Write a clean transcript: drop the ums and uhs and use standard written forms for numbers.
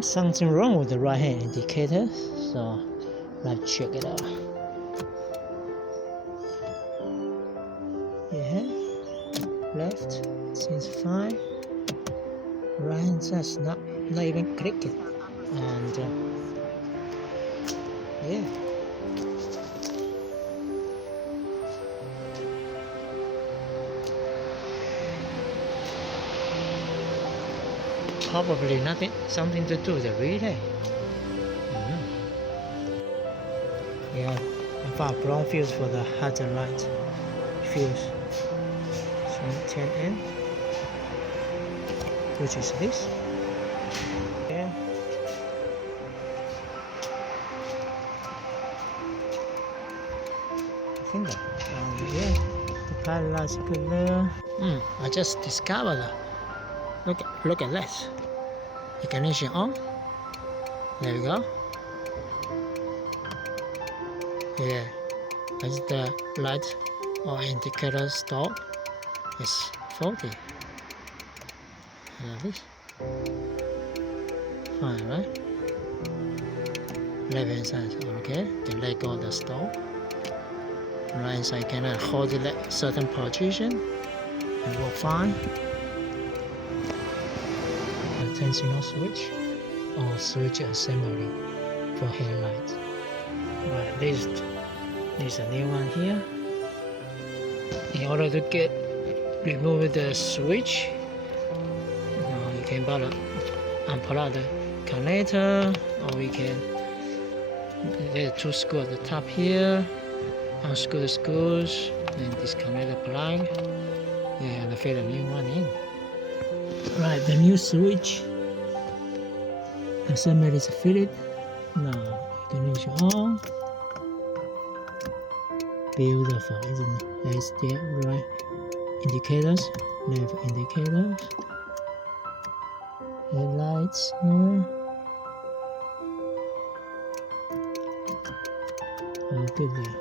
Something wrong with the right hand indicator, so let's check it out. Yeah, left seems fine. Right hand side's not even clicking, and yeah. Probably something to do with the relay. Yeah, I found brown fuse for the hazard light fuse. So 10N, which is this. Yeah. I think that. And yeah, the pilot light's good there. I just discovered that. Look at this. Ignition on. There we go. Yeah, as the light or indicator stop, it's faulty. Like this. Fine, right? Left hand side, okay. Then let go of the stop. Right hand side cannot hold it at certain position and work fine. Attentional switch or switch assembly for headlights. Right, this is a new one here. In order to remove the switch, you can unplug the connector, or we can, there's two screws at the top here, unscrew the screws, and disconnect the plug, and fit a new one in. Right, the new switch assembly is fitted. Now ignition on. Beautiful, isn't it? That's the right indicators, left indicators, headlights here. Oh, good there.